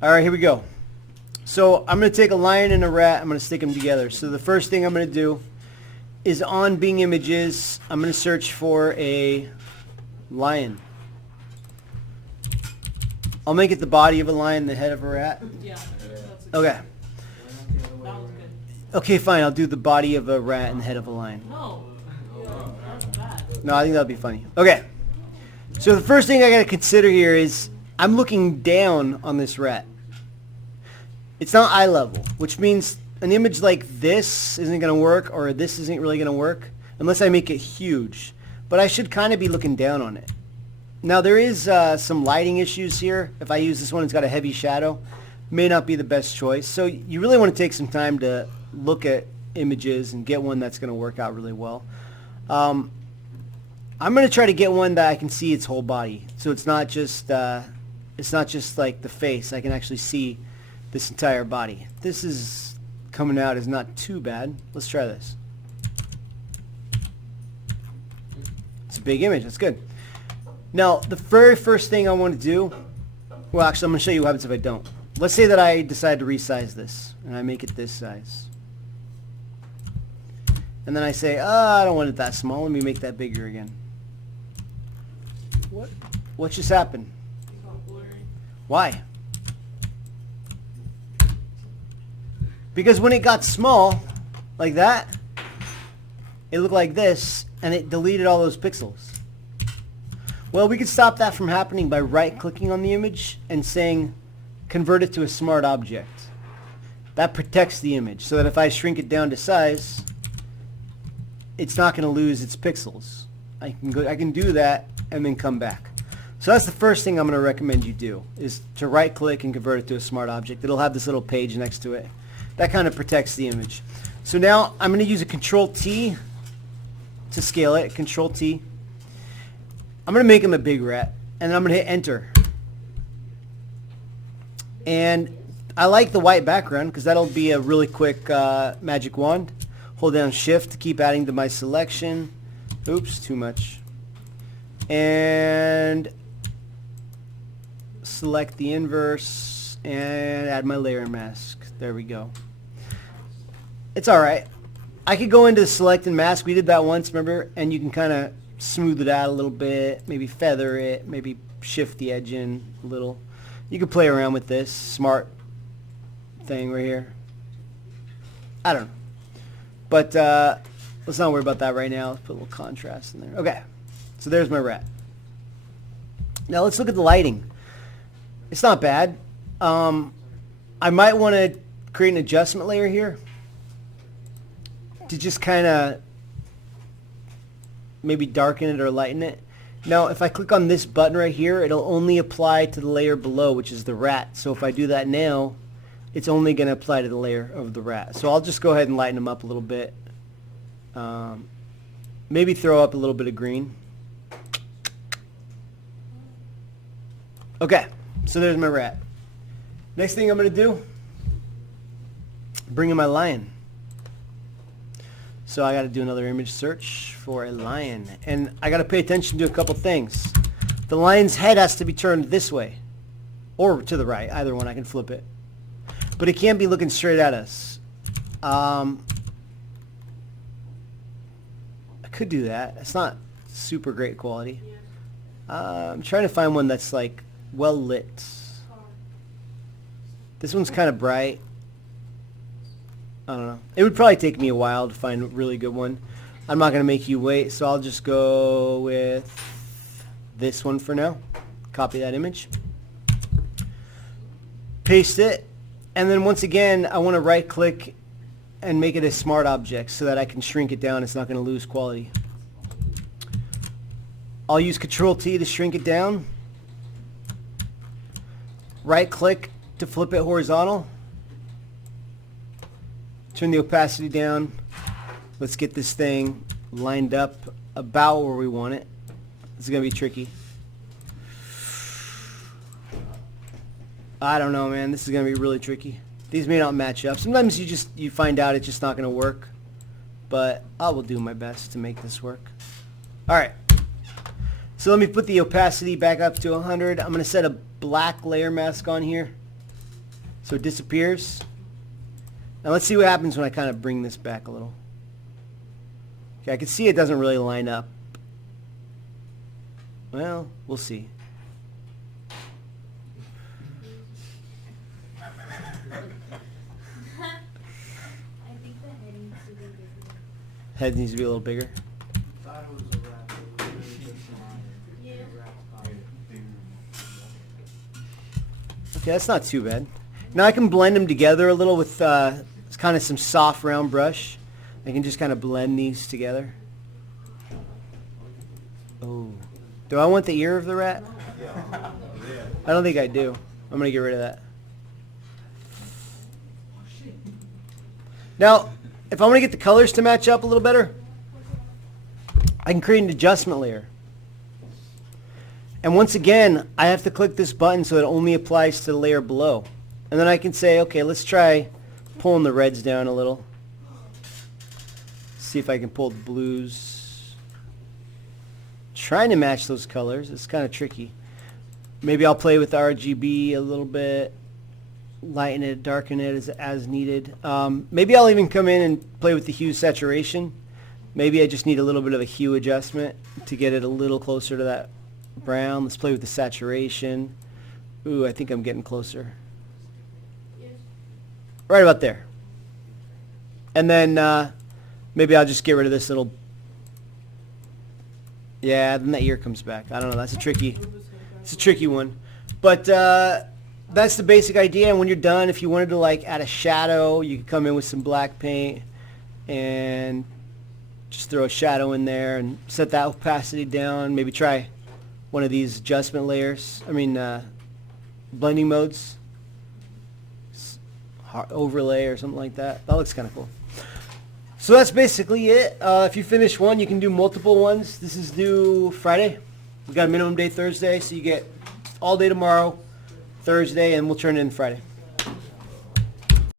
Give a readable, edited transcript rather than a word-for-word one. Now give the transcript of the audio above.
All right, here we go. So I'm going to take a lion and a rat. I'm going to stick them together. So the first thing I'm going to do is on Bing Images, I'm going to search for a lion. I'll make it the body of a lion, the head of a rat. Yeah. Okay. That was good. Okay, fine. I'll do the body of a rat and the head of a lion. No. That's bad. No, I think that'll be funny. Okay. So the first thing I got to consider here is I'm looking down on this rat. It's not eye level, which means an image like this isn't going to work, or this isn't really going to work unless I make it huge. But I should kind of be looking down on it. Now there is some lighting issues here. If I use this one, it's got a heavy shadow. May not be the best choice. So you really want to take some time to look at images and get one that's going to work out really well. I'm going to try to get one that I can see its whole body. So it's not just like the face. I can actually see this entire body. This is coming out as not too bad. Let's try this. It's a big image. That's good. Now, the very first thing I want to do, well, actually, I'm going to show you what happens if I don't. Let's say that I decide to resize this, and I make it this size. And then I say, I don't want it that small. Let me make that bigger again. What just happened? Why? Because when it got small, like that, it looked like this, and it deleted all those pixels. Well, we could stop that from happening by right-clicking on the image and saying, convert it to a smart object. That protects the image, so that if I shrink it down to size, it's not going to lose its pixels. I can do that and then come back. So that's the first thing I'm going to recommend you do, is to right-click and convert it to a smart object. It'll have this little page next to it. That kind of protects the image. So now I'm going to use a Control-T to scale it. Control-T. I'm going to make him a big rat, and then I'm going to hit Enter. And I like the white background because that'll be a really quick magic wand. Hold down Shift to keep adding to my selection. Oops, too much. And select the inverse and add my layer mask. There we go. It's alright. I could go into select and mask. We did that once, remember? And you can kind of smooth it out a little bit, maybe feather it, maybe shift the edge in a little. You can play around with this smart thing right here. I don't know. But let's not worry about that right now. Let's put a little contrast in there. Okay, so there's my rat. Now let's look at the lighting. It's not bad. I might want to create an adjustment layer here to just kind of maybe darken it or lighten it. Now if I click on this button right here, it'll only apply to the layer below, which is the rat. So if I do that now, it's only going to apply to the layer of the rat. So I'll just go ahead and lighten them up a little bit. Maybe throw up a little bit of green. Okay, so there's my rat. Next thing I'm going to do, bring in my lion. So I got to do another image search for a lion. And I got to pay attention to a couple things. The lion's head has to be turned this way. Or to the right. Either one. I can flip it. But it can't be looking straight at us. I could do that. It's not super great quality. I'm trying to find one that's like well lit. This one's kind of bright. I don't know. It would probably take me a while to find a really good one. I'm not going to make you wait, so I'll just go with this one for now. Copy that image. Paste it. And then once again, I want to right click and make it a smart object so that I can shrink it down. It's not going to lose quality. I'll use Control-T to shrink it down. Right click to flip it horizontal. Turn the opacity down. Let's get this thing lined up about where we want it. This is going to be tricky. I don't know, man. This is going to be really tricky. These may not match up. Sometimes you find out it's just not going to work. But I will do my best to make this work. Alright. So let me put the opacity back up to 100. I'm going to set a black layer mask on here. So it disappears. Now let's see what happens when I kind of bring this back a little. Okay, I can see it doesn't really line up. Well, we'll see. I think the head needs to be bigger. Head needs to be a little bigger. Thought it was a wrap. It was really just Yeah. a wrap top. Okay, that's not too bad. Now I can blend them together a little with kind of some soft round brush. I can just kind of blend these together. Oh, do I want the ear of the rat? I don't think I do. I'm gonna get rid of that. Now, if I want to get the colors to match up a little better, I can create an adjustment layer. And once again, I have to click this button so it only applies to the layer below. And then I can say, okay, let's try pulling the reds down a little. See if I can pull the blues. Trying to match those colors. It's kind of tricky. Maybe I'll play with the RGB a little bit. Lighten it, darken it as needed. Maybe I'll even come in and play with the hue saturation. Maybe I just need a little bit of a hue adjustment to get it a little closer to that brown. Let's play with the saturation. Ooh, I think I'm getting closer. Right about there. And then maybe I'll just get rid of this little... Yeah, then the ear comes back. I don't know. That's a tricky... It's a tricky one. But that's the basic idea. And when you're done, if you wanted to like add a shadow, you could come in with some black paint and just throw a shadow in there and set that opacity down. Maybe try one of these adjustment layers. Blending modes. Overlay or something like that. That looks kind of cool. So that's basically it. If you finish one, you can do multiple ones. This is due Friday. We got a minimum day Thursday, so you get all day tomorrow, Thursday, and we'll turn it in Friday.